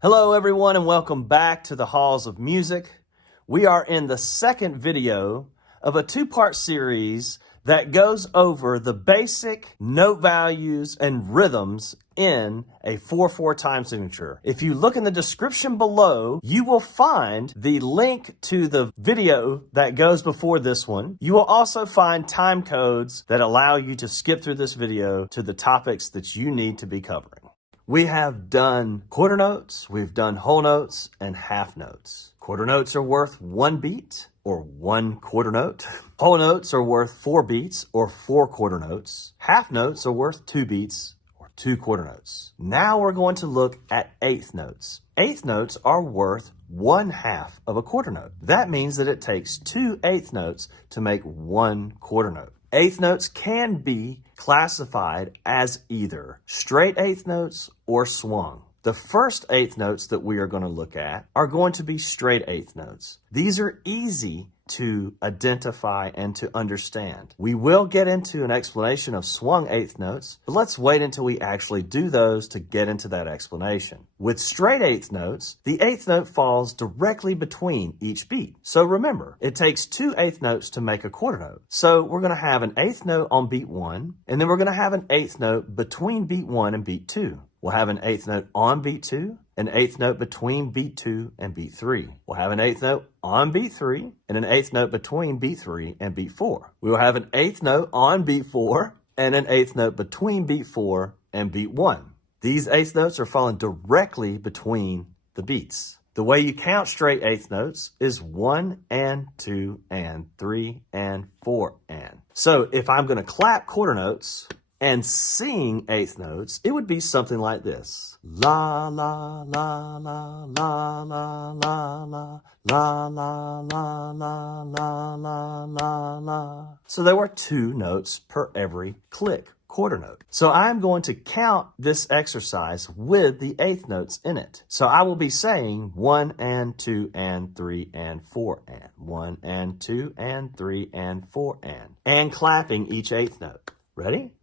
Hello everyone and welcome back to the Halls of Music. We are in the second video of a two-part series that goes over the basic note values and rhythms in a 4/4 time signature. If you look in the description below, you will find the link to the video that goes before this one. You will also find time codes that allow you to skip through this video to the topics that you need to be covering. We have done quarter notes, we've done whole notes, and half notes. Quarter notes are worth 1 beat, or 1 quarter note. Whole notes are worth 4 beats, or 4 quarter notes. Half notes are worth 2 beats, or 2 quarter notes. Now we're going to look at eighth notes. Eighth notes are worth 1/2 of a quarter note. That means that it takes 2 eighth notes to make 1 quarter note. Eighth notes can be classified as either straight eighth notes or swung. The first eighth notes that we are going to look at are going to be straight eighth notes. These are easy to identify and to understand. We will get into an explanation of swung eighth notes, but let's wait until we actually do those to get into that explanation. With straight eighth notes, the eighth note falls directly between each beat. So remember, it takes 2 eighth notes to make a quarter note. So we're going to have an eighth note on beat 1, and then we're going to have an eighth note between beat 1 and beat 2. We'll have an eighth note on beat 2, an eighth note between beat 2 and beat 3. We'll have an eighth note on beat 3, and an eighth note between beat 3 and beat 4. We will have an eighth note on beat 4, and an eighth note between beat 4 and beat 1. These eighth notes are falling directly between the beats. The way you count straight eighth notes is 1 and 2 and 3 and 4 and. So if I'm going to clap quarter notes and sing eighth notes, it would be something like this. La, la, la, la, la, la, la, la, la, la, la, la, la, la, la, la. So there were 2 notes per every click, quarter note. So I'm going to count this exercise with the eighth notes in it. So I will be saying 1 and 2 and 3 and 4 and 1 and 2 and 3 and 4 and clapping each eighth note. Ready?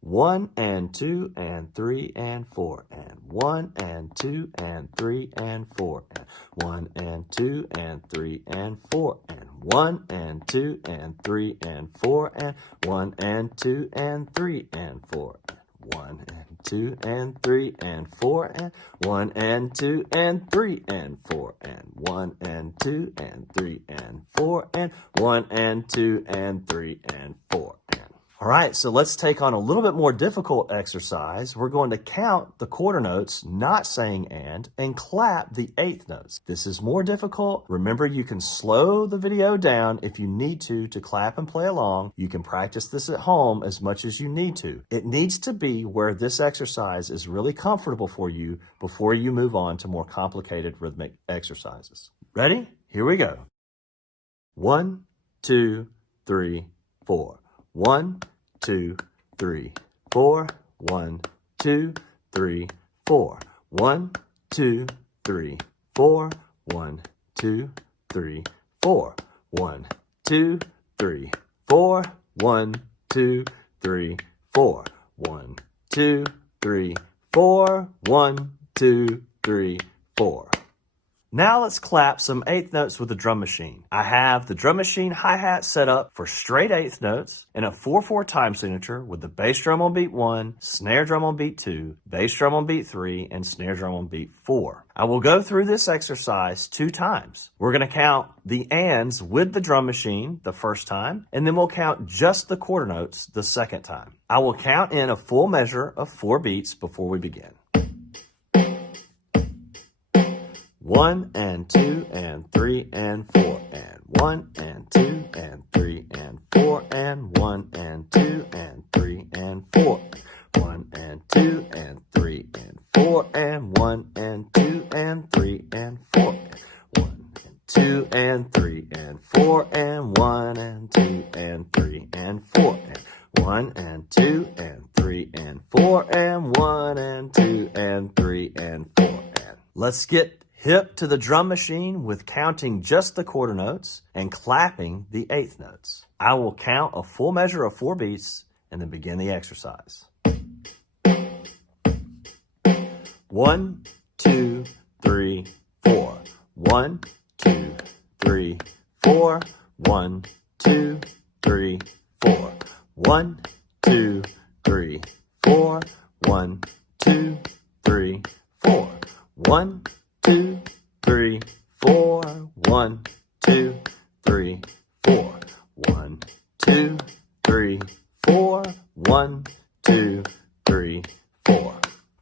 1 and 2 and 3 and 4 and 1 and 2 and 3 and 4 and 1 and 2 and 3 and 4 and 1 and 2 and 3 and 4 and 1 and 2 and 3 and 4 and 1 and 2 and 3 and 4 and 1 and 2 and 3 and 4 and 1 and 2 and 3 and 4 and 1 and 2 and 3 and 4 and. All right, so let's take on a little bit more difficult exercise. We're going to count the quarter notes, not saying and clap the eighth notes. This is more difficult. Remember, you can slow the video down if you need to clap and play along. You can practice this at home as much as you need to. It needs to be where this exercise is really comfortable for you before you move on to more complicated rhythmic exercises. Ready? Here we go. 1, 2, 3, 4. 1, 2, 3, 4. 1, 2, 3, 4. 1, 2, 3, 4. 1, 2, 3, 4. 1, 2, 3, 4. 1, 2, 3, 4. 1, 2, 3, 4. 1, 2, 3, 4. Now let's clap some eighth notes with the drum machine. I have the drum machine hi-hat set up for straight eighth notes in a 4/4 time signature with the bass drum on beat 1, snare drum on beat 2, bass drum on beat 3, and snare drum on beat 4. I will go through this exercise 2 times. We're going to count the ands with the drum machine the first time, and then we'll count just the quarter notes the second time. I will count in a full measure of 4 beats before we begin. 1 and 2 and 3 and 4 and 1 and 2 and 3 and 4 and 1 and 2 and 3 and 4 1 and 2 and 3 and 4 and 1 and 2 and 3 and 4 1 and 2 and 3 and 4 and 1 and 2 and 3 and 4 and 1 and 2 and 3 and 4 and 1 and 2 and 3 and 4 and. Let's get hip to the drum machine with counting just the quarter notes and clapping the eighth notes. I will count a full measure of 4 beats and then begin the exercise. 1, 2, 3, 4. 1, 2, 3, 4. 1, 2, 3, 4. 1, 2, 3, 4. 1, 2, 3, 4. 1, 2, 3, 4. 1, 2, 3, 4. 1, 2, 3, 4. 1, 2, 3, 4.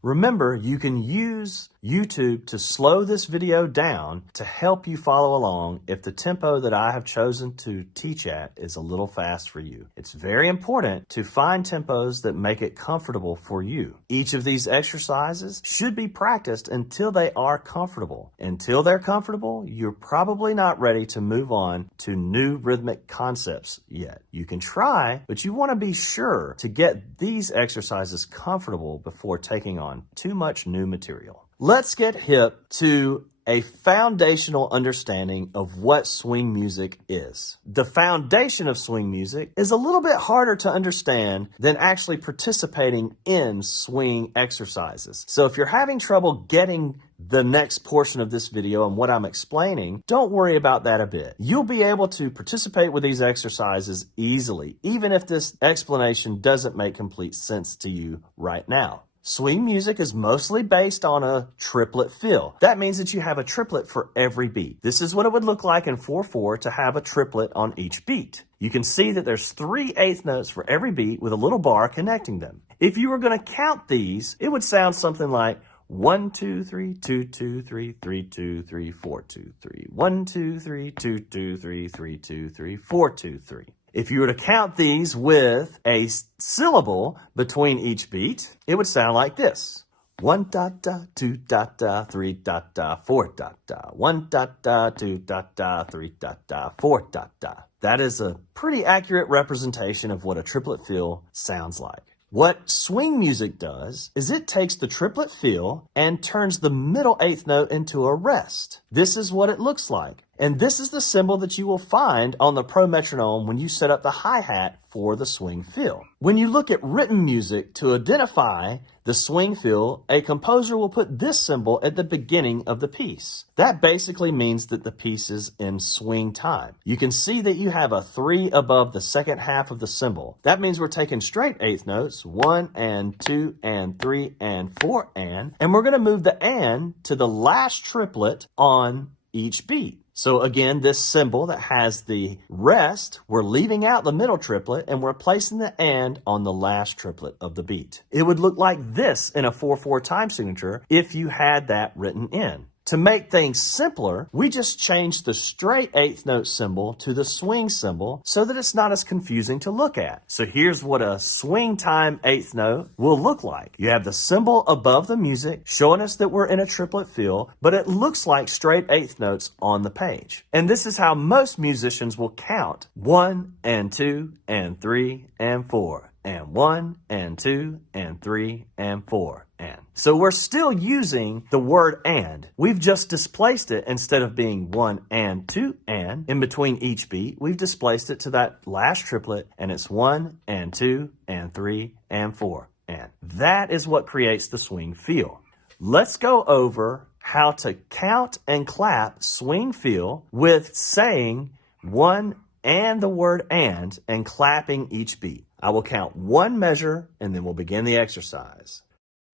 Remember, you can use YouTube to slow this video down to help you follow along if the tempo that I have chosen to teach at is a little fast for you. It's very important to find tempos that make it comfortable for you. Each of these exercises should be practiced until they are comfortable. Until they're comfortable, you're probably not ready to move on to new rhythmic concepts yet. You can try, but you want to be sure to get these exercises comfortable before taking on too much new material. Let's get hip to a foundational understanding of what swing music is. The foundation of swing music is a little bit harder to understand than actually participating in swing exercises. So if you're having trouble getting the next portion of this video and what I'm explaining, don't worry about that a bit. You'll be able to participate with these exercises easily, even if this explanation doesn't make complete sense to you right now. Swing music is mostly based on a triplet fill. That means that you have a triplet for every beat. This is what it would look like in 4/4 to have a triplet on each beat. You can see that there's 3 eighth notes for every beat with a little bar connecting them. If you were going to count these, it would sound something like 1, 2, 3, 2, 2, 3, 3, 2, 3, 4, 2, 3. 1, 2, 3, 2, 2, 3, 3, 2, 3, 4, 2, 3. If you were to count these with a syllable between each beat, it would sound like this. 1 dot dot, 2 dot dot, 3 dot dot, 4 dot dot. 1 dot dot, 2 dot dot, 3 dot dot, 4 dot dot. That is a pretty accurate representation of what a triplet fill sounds like. What swing music does is it takes the triplet fill and turns the middle eighth note into a rest. This is what it looks like. And this is the symbol that you will find on the pro-metronome when you set up the hi-hat for the swing fill. When you look at written music to identify the swing fill, a composer will put this symbol at the beginning of the piece. That basically means that the piece is in swing time. You can see that you have a 3 above the second half of the symbol. That means we're taking straight eighth notes, 1 and 2 and 3 and 4 and we're going to move the and to the last triplet on each beat. So again, this symbol that has the rest, we're leaving out the middle triplet and we're placing the and on the last triplet of the beat. It would look like this in a 4/4 time signature if you had that written in. To make things simpler, we just changed the straight eighth note symbol to the swing symbol so that it's not as confusing to look at. So here's what a swing time eighth note will look like. You have the symbol above the music showing us that we're in a triplet fill, but it looks like straight eighth notes on the page. And this is how most musicians will count 1 and 2 and 3 and 4. And 1 and 2 and 3 and 4 and. So we're still using the word and. We've just displaced it instead of being 1 and 2 and in between each beat. We've displaced it to that last triplet and it's 1 and 2 and 3 and 4 and. That is what creates the swing feel. Let's go over how to count and clap swing feel with saying 1 and the word and clapping each beat. I will count 1 measure and then we'll begin the exercise.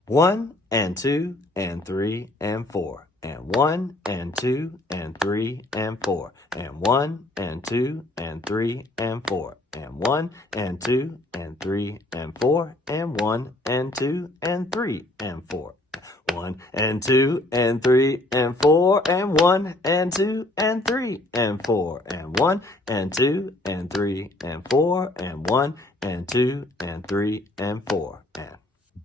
1 and 2 and 3 and 4 and 1 and 2 and 3 and 4 and 1 and 2 and 3 and 4 and 1 and 2 and 3 and 4 and 1 and 2 and 3 and 4. 1 and 2 and 3 and 4 and 1 and 2 and 3 and 4 and 1 and 2 and 3 and 4 and 1 and 2 and 3 and 4 and.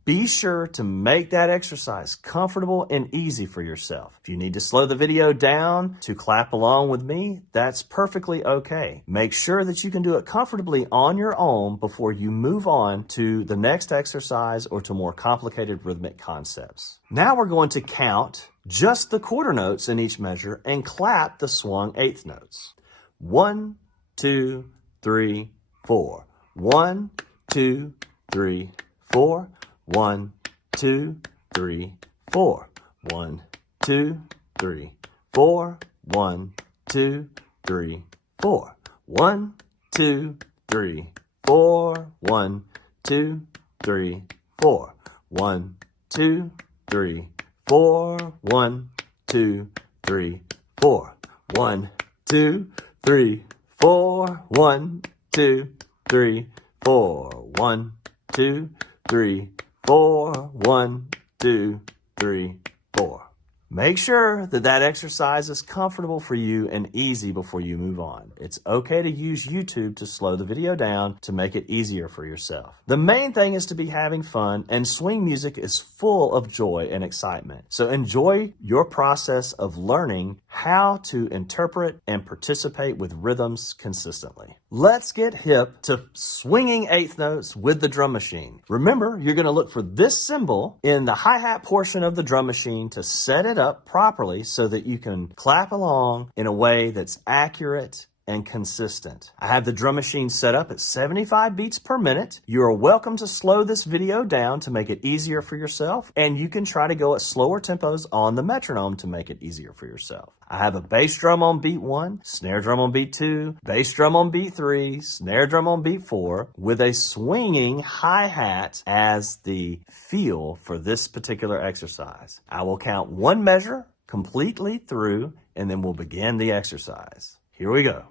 Be sure to make that exercise comfortable and easy for yourself. If you need to slow the video down to clap along with me, that's perfectly okay. Make sure that you can do it comfortably on your own before you move on to the next exercise or to more complicated rhythmic concepts. Now we're going to count just the quarter notes in each measure and clap the swung eighth notes. 1, 2, 3, 4. 1, 2, 3, 4. 1, 2, 3, 4. 1, 2, 3, 4. 1, 2, 3, 4. 1, 2, 3, 4. 1, 2, 3, 4. 1, 2, 3, 4. 1, 2, 3, 4. 1, 2, 3, 4. 1, 2, 3, 4. 1, 2, 3, 4. 1, 2, 3, 4. Make sure that that exercise is comfortable for you and easy before you move on. It's okay to use YouTube to slow the video down to make it easier for yourself. The main thing is to be having fun, and swing music is full of joy and excitement. So enjoy your process of learning how to interpret and participate with rhythms consistently. Let's get hip to swinging eighth notes with the drum machine. Remember, you're going to look for this symbol in the hi-hat portion of the drum machine to set it up properly so that you can clap along in a way that's accurate and consistent. I have the drum machine set up at 75 beats per minute. You are welcome to slow this video down to make it easier for yourself, and you can try to go at slower tempos on the metronome to make it easier for yourself. I have a bass drum on beat 1, snare drum on beat 2, bass drum on beat 3, snare drum on beat 4, with a swinging hi-hat as the feel for this particular exercise. I will count one measure completely through, and then we'll begin the exercise. Here we go.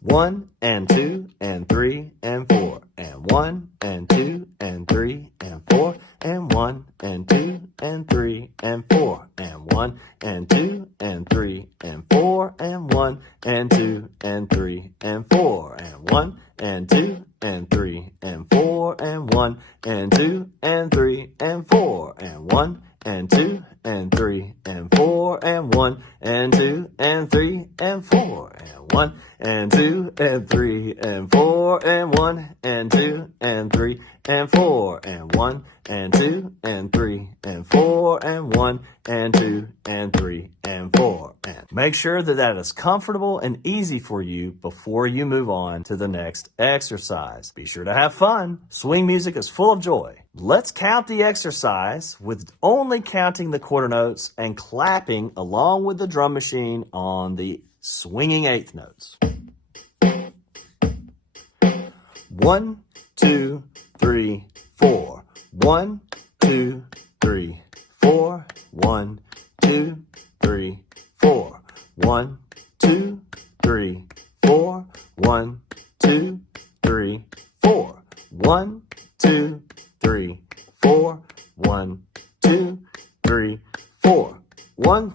1 and 2 and 3 and 4 and 1 and 2 and 3 and 4 and 1 and 2 and 3 and 4 and 1 and 2 and 3 and 4 and 1 and 2 and 3 and 4 and 1 and 2 and 3 and 4 and 1 and 2 and 3 and 4 and 1 and 2 and 3 and 4 and 1 and 2 and 3 and 4 and 1 and 2 and 3 and 4 and 1 and 2 and 3 and 4 and 1 and 2 and 3 and 4 and 1 and 2 and 3 and 4. And make sure that that is comfortable and easy for you before you move on to the next exercise. Be sure to have fun. Swing music is full of joy. Let's count the exercise with only counting the quarter notes and clapping along with the drum machine on the swinging eighth notes. 1, 2, 3, 4. 1, 2, 3, 4. 1, 2, 3, 4. 1, 2, 3, 4. 1, 2, 3, 4. 1, 2, 3, 4. 1, 2, 3, 4. 1,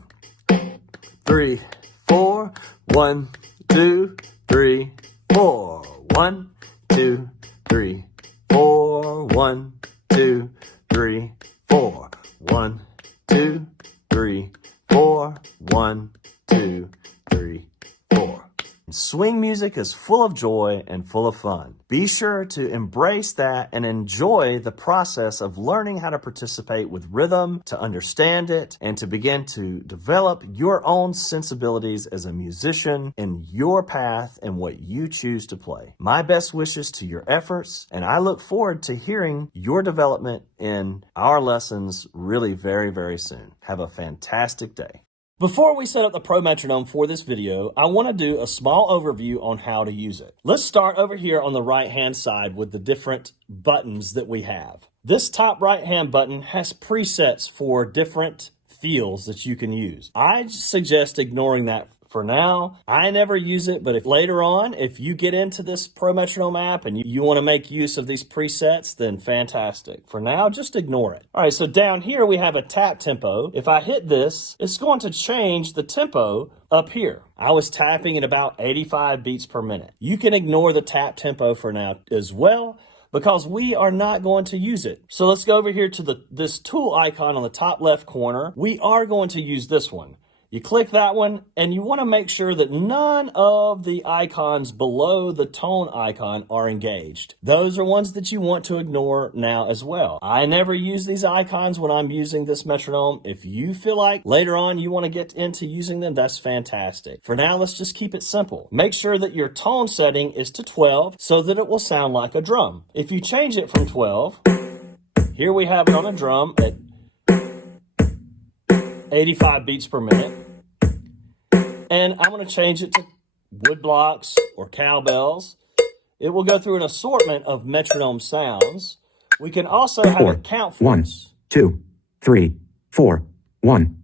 3, 4. 1, 2, 3, 4. 1, 2, 3, 4. 1, 2, 3, 4. 1, 2, 3, 4. 1, 2, 3, 4. Swing music is full of joy and full of fun. Be sure to embrace that and enjoy the process of learning how to participate with rhythm, to understand it, and to begin to develop your own sensibilities as a musician in your path and what you choose to play. My best wishes to your efforts, and I look forward to hearing your development in our lessons really very, very soon. Have a fantastic day. Before we set up the Pro Metronome for this video, I want to do a small overview on how to use it. Let's start over here on the right-hand side with the different buttons that we have. This top right-hand button has presets for different feels that you can use. I suggest ignoring that for now. I never use it, but if later on, if you get into this Pro Metronome app and you want to make use of these presets, then fantastic. For now, just ignore it. All right, so down here we have a tap tempo. If I hit this, it's going to change the tempo up here. I was tapping at about 85 beats per minute. You can ignore the tap tempo for now as well, because we are not going to use it. So let's go over here to this tool icon on the top left corner. We are going to use this one. You click that one, and you want to make sure that none of the icons below the tone icon are engaged. Those are ones that you want to ignore now as well. I never use these icons when I'm using this metronome. If you feel like later on you want to get into using them, that's fantastic. For now, let's just keep it simple. Make sure that your tone setting is to 12 so that it will sound like a drum. If you change it from 12, here we have it on a drum at 85 beats per minute. And I'm going to change it to wood blocks or cowbells. It will go through an assortment of metronome sounds. We can also have it count for us. 1, 2, 3, 4, 1.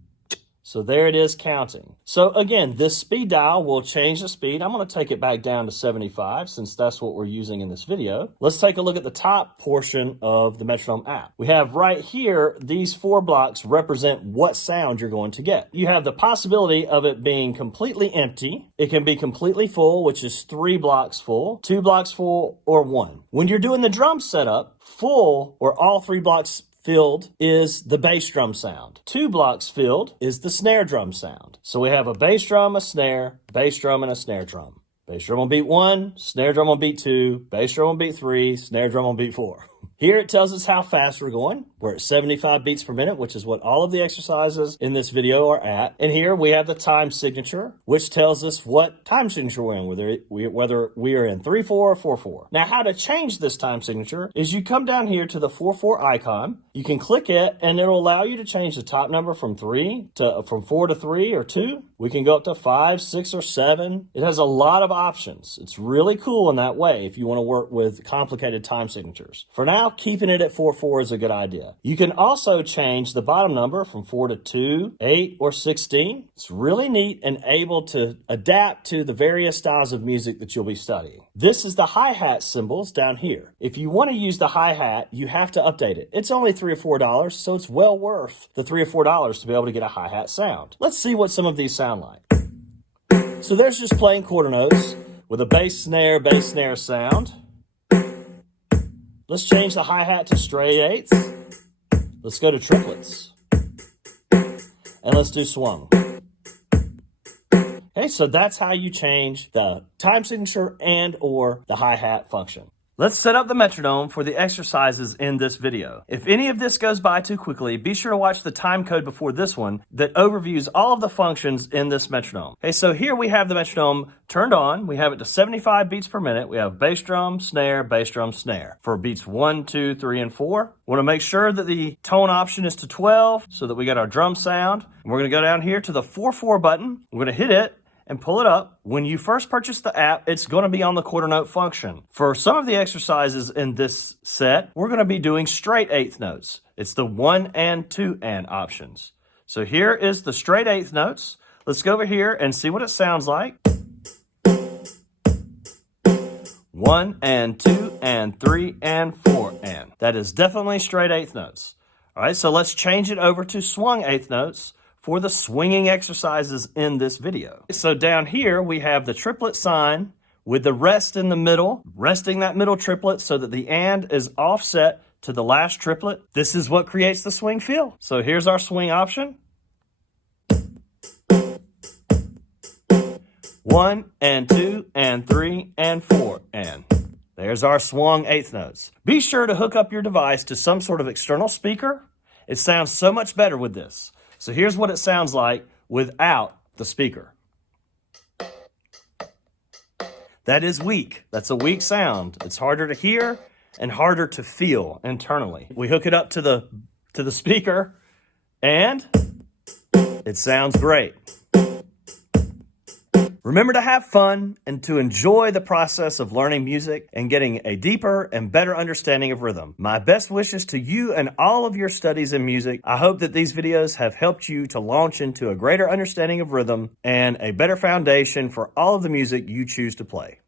So there it is counting. So again, this speed dial will change the speed. I'm going to take it back down to 75 since that's what we're using in this video. Let's take a look at the top portion of the metronome app. We have right here, these 4 blocks represent what sound you're going to get. You have the possibility of it being completely empty. It can be completely full, which is 3 blocks full, 2 blocks full, or 1. When you're doing the drum setup, full or all 3 blocks filled is the bass drum sound. 2 blocks filled is the snare drum sound. So we have a bass drum, a snare, bass drum, and a snare drum. Bass drum on beat 1, snare drum on beat 2, bass drum on beat 3, snare drum on beat 4. Here it tells us how fast we're going. We're at 75 beats per minute, which is what all of the exercises in this video are at. And here we have the time signature, which tells us what time signature we're in, whether we are in 3/4 or 4/4. Now, how to change this time signature is you come down here to the 4/4 icon. You can click it, and it'll allow you to change the top number from 4 to 3 or 2. We can go up to 5, 6, or 7. It has a lot of options. It's really cool in that way if you want to work with complicated time signatures. For now, keeping it at 4/4 is a good idea. You can also change the bottom number from 4 to 2, 8, or 16. It's really neat and able to adapt to the various styles of music that you'll be studying. This is the hi-hat symbols down here. If you want to use the hi-hat, you have to update it. It's only $3 or $4, so it's well worth the $3 or $4 to be able to get a hi-hat sound. Let's see what some of these sound like. So there's just plain quarter notes with a bass snare sound. Let's change the hi-hat to straight eighths. Let's go to triplets. And let's do swung. Okay, so that's how you change the time signature and or the hi-hat function. Let's set up the metronome for the exercises in this video. If any of this goes by too quickly, be sure to watch the time code before this one that overviews all of the functions in this metronome. Okay, so here we have the metronome turned on. We have it to 75 beats per minute. We have bass drum, snare, bass drum, snare for beats 1, 2, 3, and 4. We want to make sure that the tone option is to 12 so that we get our drum sound. And we're going to go down here to the 4/4 button. We're going to hit it and pull it up. When you first purchase the app, it's going to be on the quarter note function. For some of the exercises in this set, we're going to be doing straight eighth notes. It's the 1 and 2 and options. So here is the straight eighth notes. Let's go over here and see what it sounds like. 1 and 2 and 3 and 4 and. That is definitely straight eighth notes. All right, so let's change it over to swung eighth notes for the swinging exercises in this video. So down here, we have the triplet sign with the rest in the middle, resting that middle triplet so that the and is offset to the last triplet. This is what creates the swing feel. So here's our swing option. 1 and 2 and 3 and 4 and. There's our swung eighth notes. Be sure to hook up your device to some sort of external speaker. It sounds so much better with this. So here's what it sounds like without the speaker. That is weak. That's a weak sound. It's harder to hear and harder to feel internally. We hook it up to the speaker and it sounds great. Remember to have fun and to enjoy the process of learning music and getting a deeper and better understanding of rhythm. My best wishes to you and all of your studies in music. I hope that these videos have helped you to launch into a greater understanding of rhythm and a better foundation for all of the music you choose to play.